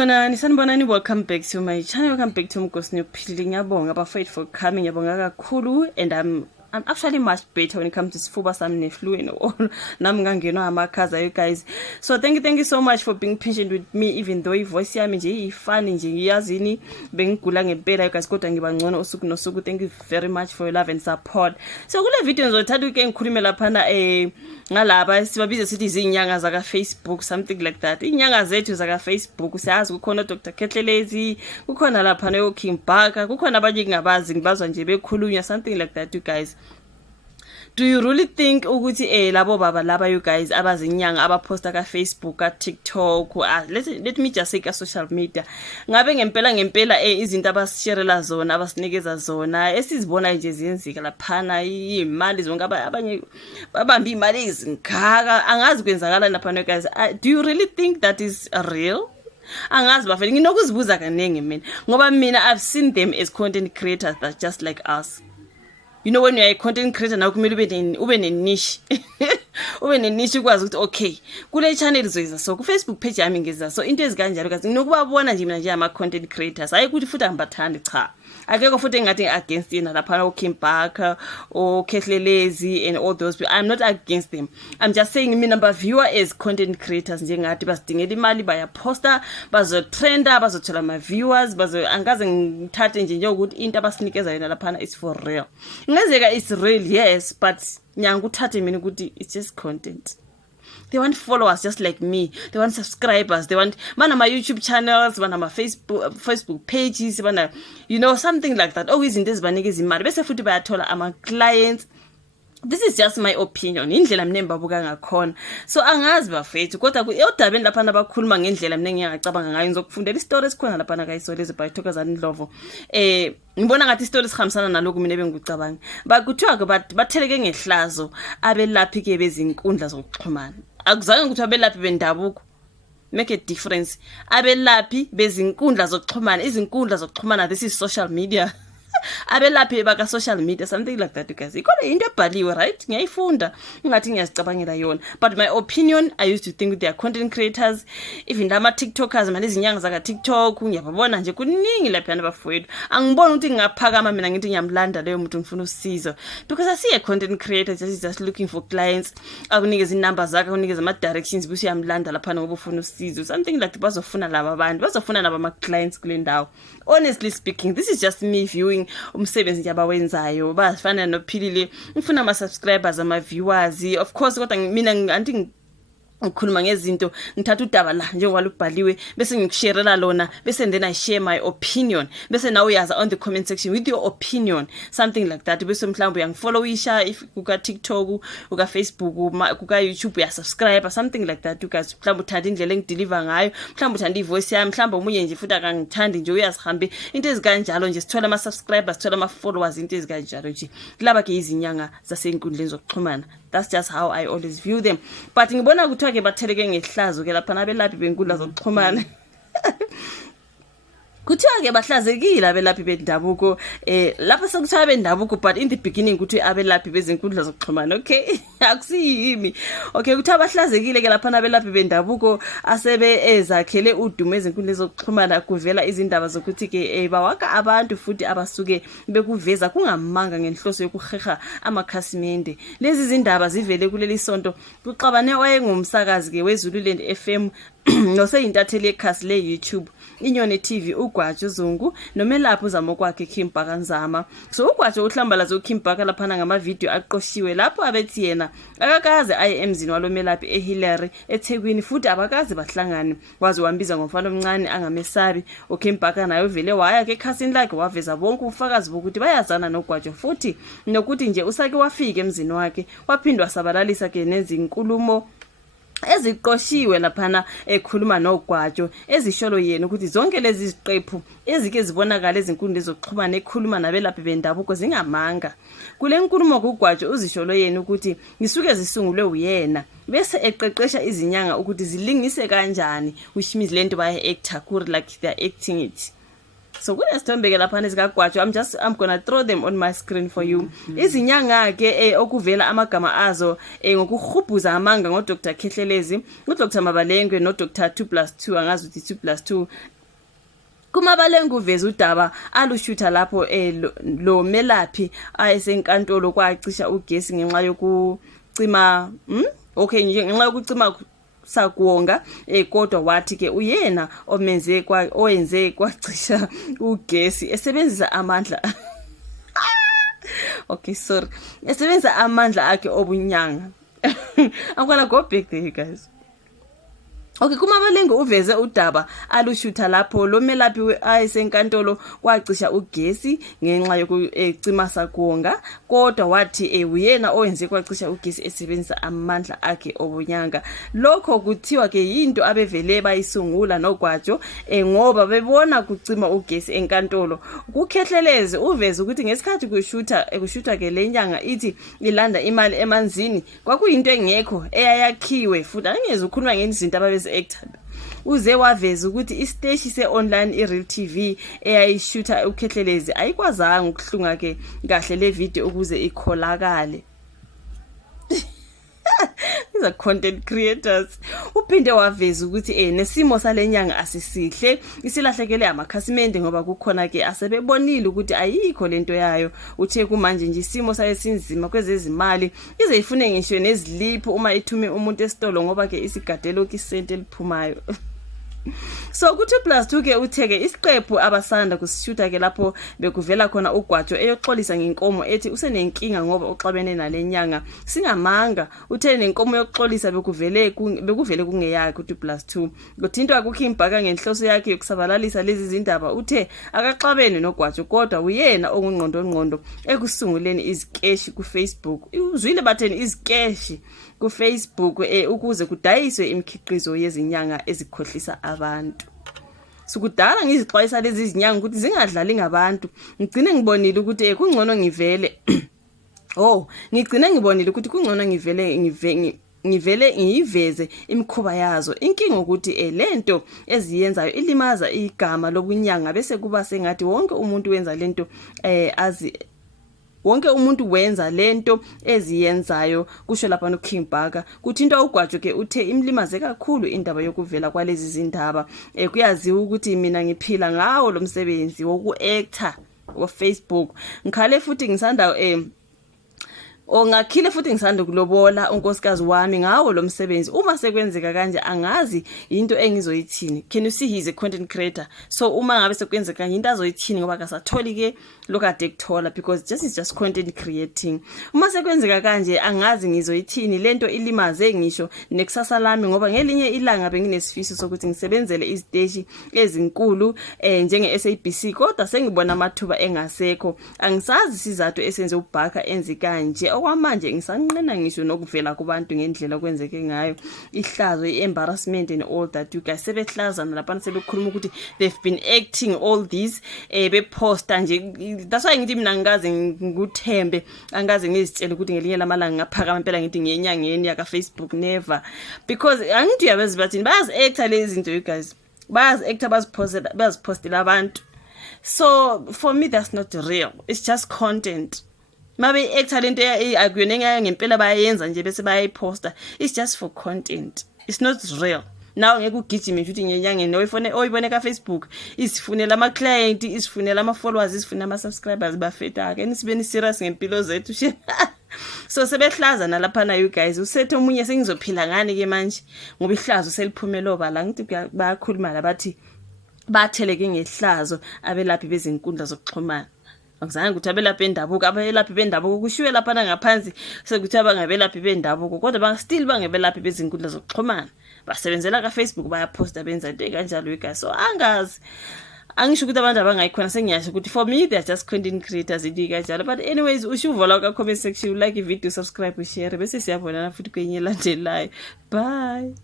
Sanibonani, welcome back to my channel. Welcome back to Mkosini Uphilile. Ngiyabonga abafowethu for coming. Ngiyabonga kakhulu, and I'm actually much better when it comes to sifuba sami ne-flu and all. Nami ngangenwa amakhaza, you guys. So thank you so much for being patient with me, even though ivoice yami nje ifani nje ngiyazini bengigula ngempela, you guys, kodwa ngiba ngcono usuku nosuku. Thank you very much for your love and support. So kule video ngizothatha uke ngikhulume laphana ngalaba sibabize sithi izinyanga zaka Facebook, something like that. Inyanga zethu zaka Facebook siyazi kukhona Dr. Kethlelezi, kukhona laphana uKim Baka, kukhona abanye ngabazi ngibazwa nje bekhulunywa, something like that, you guys. Do you really think ukuthi labo baba laba, you guys, abazinyanga abaposta ka Facebook, ka TikTok, let me just say ka social media, ngabe ngempela izinto abasisharela zona, abasinikeza zona esizibona nje ziyenzika laphana, imali zonke abanye babamba imali ezingaka, angazi kwenzakala laphana, guys. Do you really think that is real? Angazi bafeli, nginokuzibuza kanenge mina, ngoba mina I've seen them as content creators that just like us. You know, when you're a content creator now kumele ube ne niche ube ne niche ukwazi ukuthi okay kule channel zoyiza so ku Facebook page yami ngeza so into ezikanjalo kazi nginokuba nje mina nje ama content creators hayi ukuthi futhi angibathandi cha, akekho futhi engathi against yena lapha uKim Baka or Kethlelezi and all those people. I'm not against them. I'm just saying mina viewer as content creators njengathi basidingela imali bayaposta bazotrenda bazothola ama viewers angaze ngithathe nje ukuthi into abasinikeza yona lapha is for real. Ngezeka it's real, yes, but nyanga uthathe mina ukuthi it's just content. They want followers just like me. They want subscribers. They want my YouTube channels, my Facebook pages, you know, something like that. Always in this banigezi imali. Bese futhi bayathola ama clients. This is just my opinion. Indlela mina babuka ngakhona. So angazi bafethu kodwa udabeni lapha abakhuluma ngendlela mina ngiyacabanga ngayo ngizokufundela istories khona lapha kayisoleze by Thokozani Ndlovu. Ngibona ngathi istories khamisana naloko mina bengikucabanga. Bakuthiwa ke batheleke ngehlazo abelaphi ke bezinkundla zokuxhumana. Akuzange ukuthi abelaphi bendabuko. Make a difference. Abelaphi bezinkundla zokuxhumana, izinkundla zokuxhumana, this is social media. Abelaphi baka social media, something like that, you guys. Ikona into ebhaliwe, right? Ngiyayifunda ngathi ngiyazicabangela yona. But my opinion, I used to think they are content creators, even ama TikTokers, manje izinyanga zaka TikTok ngiyababona nje kuningi lapha nabafowethu. Angiboni ukuthi ngingaphakama mina ngithi ngiyamlanda leyo muntu ngifuna usizo, because I see a content creator just looking for clients, akunikeza numbers zakhe, akunikeza ama directions busi yamlanda lapha ngoba ufuna usizo, something like bazofuna laba abantu, bazofuna naba ama clients kule ndawo. Honestly speaking, this is just me viewing umsebenzi nje abawenzayo. Bafana nophilile ngifuna ama subscribers, ama viewers, of course, kodwa mina anti ngikhuluma ngezinto ngithatha udaba la njengoba lubhaliwe bese ngikusharela lona bese then I share my opinion bese nawe uyaza on the comment section with your opinion, something like that. Bese mhlawumbe uyangifollowisha if kuka TikTok, kuka Facebook, kuka YouTube, ya subscribe, something like that, you guys. Mhlawumbe uthanda indlela engideliver ngayo, mhlawumbe uthanda ivoice yami, mhlawumbe umunye nje futhi akangithandi nje uyazihambe into ezikanjalo nje, sithola ama subscribers, sithola ama followers, into ezikanjalo nje. Kulaba ke izinyanga zasenkundleni zokuxhumana. That's just how I always view them. But ngibona ukuthi ke batheleke ngehlazo ke lapha nabelaphi benkundla zokuxhumana. Kuthiwa ke bahlazekile abelaphi bendabuko lapha sekuthiwa bendabuko, but in the beginning kuthi abelaphi bezinkundla zokuxhumana, okay? Akusiyimi. Okay, kuthiwa bahlazekile ke lapha nabelaphi bendabuko asebe ezakhele udumo ezinkundla zokuxhumana kuvela izindaba zokuthi ke bawaka abantu futhi abasuke bekuveza kungamanga ngenhloso yokuheha amakhasimende. Lezi zindaba zivele kuleli sonto kuxabane wayengumsakazi ke weZululand FM noseyintatheli yekhasi le YouTube Inyoni TV uGwajo Zungu nomelaphi uzama kwakhe Kim Baka Nzama. So uGwajo uhlambalaza uKim Baka laphana ngama video aqoshiwe lapho abethi yena akakaze aye emzini walomelaphi eHillary eThekwini futhi abakaze bahlangane, wazi wambiza ngomfana omncane angamesabi. uKim Baka naye uvele waya ke ekhasini lakhe waveza bonke ubufakazi bokuthi bayazana noGwajo futhi nokuthi nje usake wafika emzini wakhe waphindwa sabalalisa ke nezinkulumo eziqoshiwe laphana ekhuluma noGwajo ezisholo yena ukuthi zonke lezi ziqephu ezike zibonakala ezinkundleni zokuxhumana ekhuluma nabelaphi bendabuko zingamanga. Kule nkulumo kuGwajo uzisholo yena ukuthi ngisuke zisungulwe uyena bese eqeqesha izinyanga ukuthi zilingise kanjani, which means lento baye actor kuri like they are acting it. So kunesithombe ke lapha nezikagwajo, I'm gonna throw them on my screen for you. Izinyanga ke okuvela amagama azo ngokuhubhuza amanga ngo Dr. Khehlelezi, u Dr. Mabalengwe no Dr. 2+2, angazi ukuthi 2+2. Kumabalengu uveza udaba alushutha lapho lo melaphi ayesenkantolo kwacisha ugesi ngenxa yokucima ngenxa yokucima sakuwonga kodwa wathi ke uyena oyenze kwacisha ugesi esebenzisa amandla esebenzisa amandla akhe obunyanga. I'm gonna go back there, guys. Okay, kumabalengu uveze udaba alushutha lapho lo melaphi ayesenkantolo kwacisha ugesi ngenxa yokucima sakuwonga kodwa wathi uyena owenze kwacisha ugesi esebenzisa amandla akhe obunyanga. Lokho kuthiwa ke yinto abevele bayisungula nogwajo ngoba bebona kucima ugesi enkantolo. Kukhehleleze uveze ukuthi ngesikhathi kushutha ke lenyanga ithi ilanda imali emanzini kwakuyinto engekho eyayakhiwe futhi angeze ukhuluma ngezinto ababeze actor. Uze waveza ukuthi isiteshi se-online iReal TV eyayishutha ukhehlelezi ayikwazanga ukuhlunga ke kahle le video ukuze ikholakale. These are content creators. Uphinde waveza ukuthi nesimo salenyanga asisihle, isilahlekele amakhasimende ngoba kukhona ke asebebonile ukuthi ayikho lento yayo. Uthe kumanje nje isimo sayesinzima kwezezimali ize ifune ngisho nezilipho uma ithume umuntu esitolo ngoba ke isigadelo kisente eliphumayo. So ku 2+2 ke utheke isiqephu abasanda kusishutha ke lapho bekuvela khona ugwajo eyoxolisa ngenkomo ethi usenenkinga ngoba uxabene nalenyanga singamanga. Uthe nenkomo yokuxolisa bekuvele kungeyakhe ku 2+2 kuthintwa kuKimbaka ngenhloso yakhe yokusabalalisa lezi zindaba. Uthe akaxabene nogwajo kodwa uyena ongungqondo ekusunguleni izikeshi ku Facebook. Uzwile batheni izikeshi ku Facebook ukuze kudayiswe imikhiqizo yezinyanga ezikhohlisa abantu. Sukudala ngizixwayisa lezi zinyanga ukuthi zingadlali ngabantu. Ngigcine ngibonile ukuthi kungcono ngivele ukuthi kungcono ngivele ngiyiveze imikhuba yazo. Inkinga ukuthi lento eziyenzayo ilimaza igama lobunyanga bese kuba sengathi wonke umuntu wenza lento eziyenzayo kusho lapha noKimbaka. Kuthinta ugwajo ke uthe imlimaze kakhulu indaba yokuvela kwalezi zindaba. Kuyaziwa ukuthi mina ngiphila ngawo lo msebenzi woku-actor wa Facebook. Ngikhale futhi ngisanda ngakhile futhi ngisanda kulobola unkosikazi wami ngawo lo msebenzi. Uma sekwenzeka kanje angazi into engizoyithini. Can you see he's a content creator? So uma ngabe sekwenzeka into azoyithini ngoba kasatholi ke lokade ekuthola because it's just content creating. Uma sekwenzeka kanje angazi ngizoyithini lento ilimaze ngisho nekusasa lami ngoba ngelinye ilanga benginesifiso sokuthi ngisebenzele iziteshi ezinkulu njenge SABC kodwa sengibona amathuba engasekho. Angisazi sizathu esenze ubhaka enzi kanje. Okwamanje ngisanqena ngisho nokuvela kubantu ngendlela kwenzeke ngayo. Ihlazo embarrassment and all that. You guys sebehlazana lapha sebekhuluma ukuthi they've been acting all these beposta nje. That's why ngithi mina ngikaze ngikuthembe angaze ngizitshela ukuthi ngelinye lamalanga ngaphaka impela ngithi ngenyangeni yaka Facebook never because angithi yabazi bathini bayazi actor lezi zinto. You guys bayazi actor bazipostela abantu. So for me that's not real, it's just content. Mabe actor lento akuyonenga ngempela bayenza nje bese bayayiposta. It's just for content, it's not real. Now ngeke ugijime futhi ngenyangeni oyibone ka Facebook isifunela ama client, isifunela ama followers, isifunela ama subscribers bafeta ke nisibeni serious ngempilo zethu she. So sebehlaza nalapha na you guys usethe omunye sengizophila ngani ke manje ngoba ihlazo seliphumelo bala ngithi bayakhuluma labathi batheleke ngehlazo abelaphi bezinkundla zokuxhumana. Akuzange ukuthi abelaphi bendabuko kushiwe lapha ngaphansi sekuthi abangabelaphi bendabuko kodwa still bangebelaphi bezinkundla zokuxhumana basebenzela ka Facebook bayaposta benza into kanjalo. You guys so angisho ukuthi abantu abangayikhona sengiyasho ukuthi for me they're just content creators kanjalo. But anyways ushuvola ka comment section, like i video, subscribe, share bese siyabonana futhi kwenye landelayo. Bye.